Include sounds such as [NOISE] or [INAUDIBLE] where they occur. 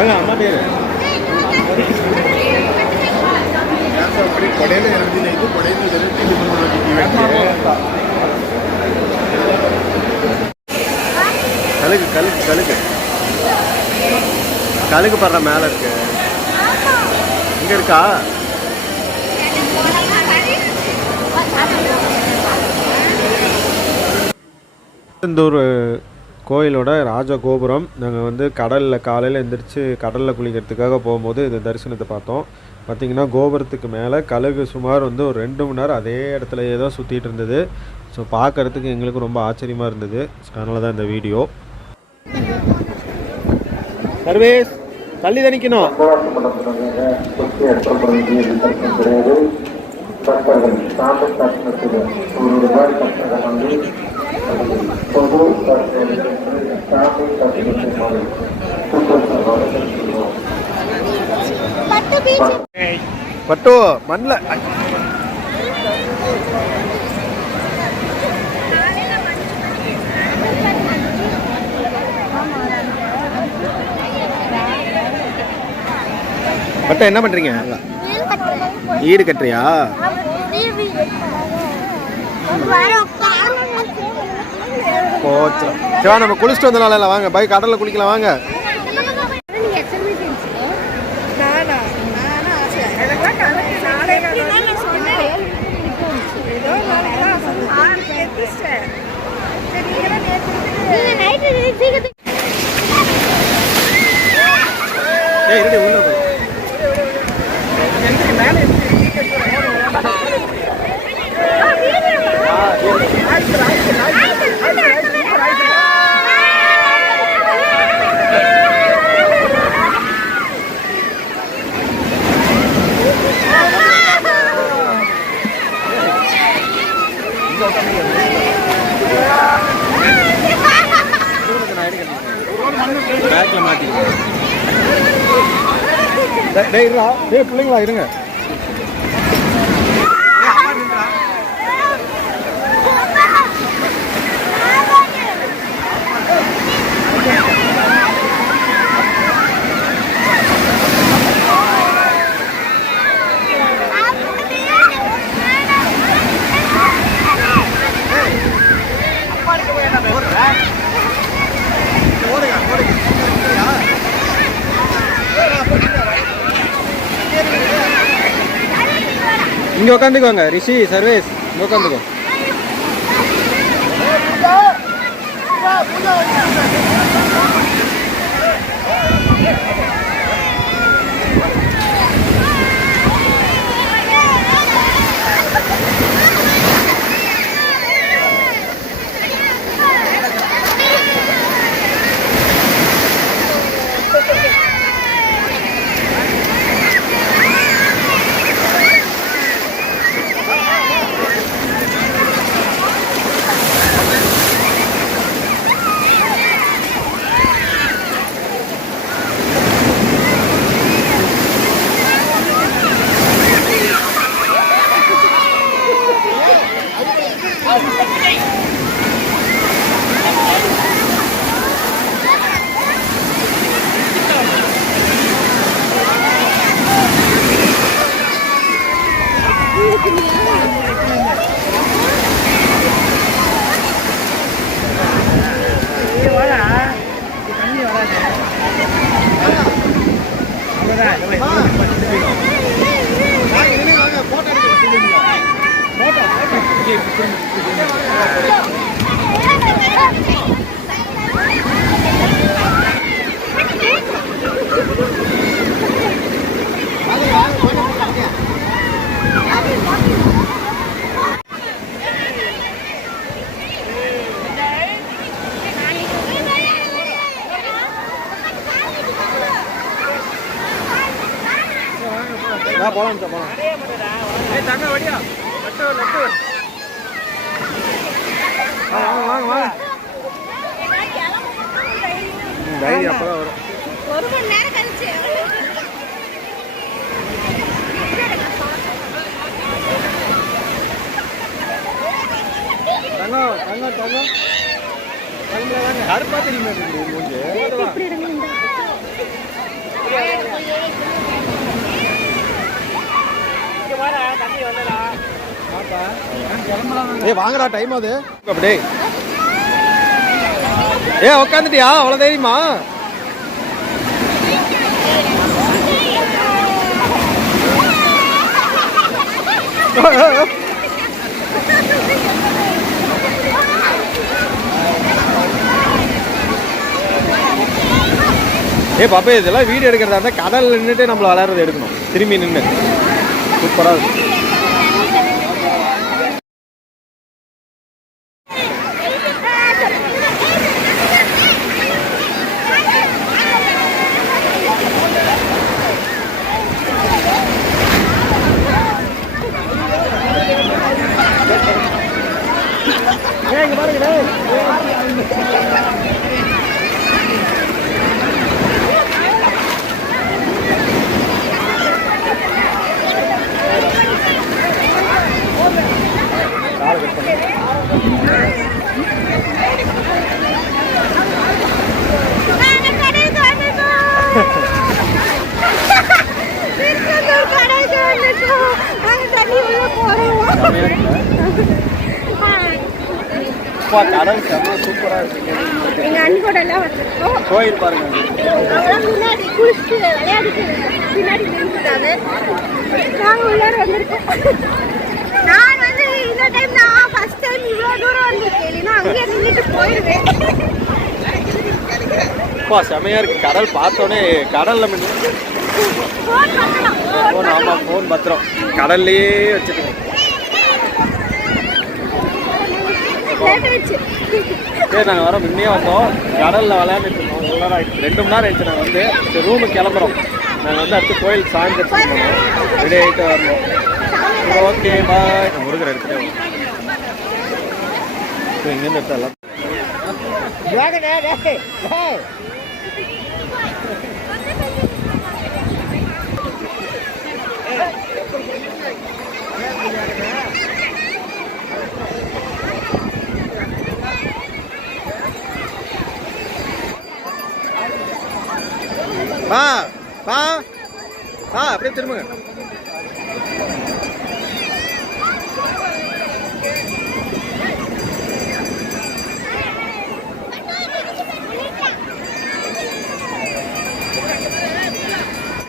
வாங்க அம்மா பேர் அப்படி கொடையில இறங்கின இது கொடையில இறங்கி இது கழுகு கழுகு கழுகு கழுகு படுற மேலே இருக்கு இங்கே இருக்கா இந்த ஒரு கோயிலோட ராஜ கோபுரம் நாங்கள் வந்து கடலில் காலையில் எந்திரிச்சு கடலில் குளிக்கிறதுக்காக போகும்போது இந்த தரிசனத்தை பார்த்தோம். பார்த்தீங்கன்னா கோபுரத்துக்கு மேலே கழுகு சுமார் வந்து ஒரு ரெண்டு மணி நேரம் அதே இடத்துலயே தான் சுற்றிட்டு இருந்தது. ஸோ பார்க்கறதுக்கு எங்களுக்கு ரொம்ப ஆச்சரியமாக இருந்தது. அதனால தான் இந்த வீடியோ. சர்வேஸ் தள்ளி தணிக்கணும். நிற்கணும் பக்தர்கள் சாந்த தர்ஷனத்துடன் ஒரு ரூபாய் பக்தர்கள் வந்து பொது தர்ஷனத்துக்கு சாமி தர்ஷனத்துக்கு சுற்றுச்சூழல் செய்வோம் பட்டு மண்ணில் பட்டு என்ன பண்ணுறீங்க ஈடு கட்டுறியா போச்சு. சிவா நம்ம குளிச்சுட்டு வந்தனால வாங்க. பை கடலில் குளிக்கலாம் வாங்க. ஏய் ரெடி உள்ள போய் பேக்கில் மாட்டிக்கிறேன் டேய், டேய் டேய் பிள்ளைங்களா இருங்க. இங்கே உட்காந்துக்கோங்க ரிஷி சர்வேஸ் இங்கே உட்காந்துக்கோ நான் போகலாம் சார் போகலாம் வாங்க வாங்க வாங்க. தைரியம் அப்போ தான் வரும். ஒரு மணி நேரம் கழிச்சு. தங்கம் தங்கம் தங்கம் கருப்பா தெரியுமா மூஞ்சு? ஏய் வாங்கடா டைம் அது அப்படியே ஏ உக்காந்துட்டியா? அவ்வளோ தைரியமா? ஏ பாப்பா இதெல்லாம் வீடியோ எடுக்கிறதா இருந்தால் கடல் நின்றுட்டு நம்மள விளையாடுறது எடுக்கணும். திரும்பி நின்று சூப்பராக இருக்கும் [LAUGHS] நாங்க கடைக்கு அப்பா கடல் செம்ம சூப்பராக இருக்குங்க எங்க அன்போட எல்லாம் வந்திருக்கோம். கோயில் பாருங்க. அவங்களாம் முன்னாடி குளிச்சுட்டு விளையாடிட்டு பின்னாடி நின்றுட்டாங்க. நாங்க உள்ளார வந்திருக்கோம். நான் வந்து இந்த டைம் நான் ஃபர்ஸ்ட் டைம் இவ்வளோ தூரம் வந்திருக்கேன். இல்லைன்னா அங்கேயே நின்றுட்டு போயிடுவேன் அப்பா செமையாக இருக்கு. கடல் பார்த்தோன்னே கடலில் பண்ணலாம். ஃபோன் ஆமாம் ஃபோன் பத்திரம். கடல்லையே வச்சுருக்கோம் லேட் ஆயிடுச்சு சரி நாங்கள் வர முன்னே வந்தோம். கடலில் விளையாண்டுட்டு இருந்தோம். ஒரு நேரம் ஆயிடுச்சு. ரெண்டு மணி நேரம் ஆயிடுச்சு. நாங்கள் வந்து சரி ரூமுக்கு கிளம்புறோம். நாங்கள் வந்து அடுத்து கோயில் சாயந்தரம் போனோம் ரெடி ஆகிட்டு வரணும். ஓகே பாய் முருகர் எடுத்துகிட்டே இங்கேருந்து எடுத்து எல்லாம் வா வா வா அப்படியே திரும்புங்க.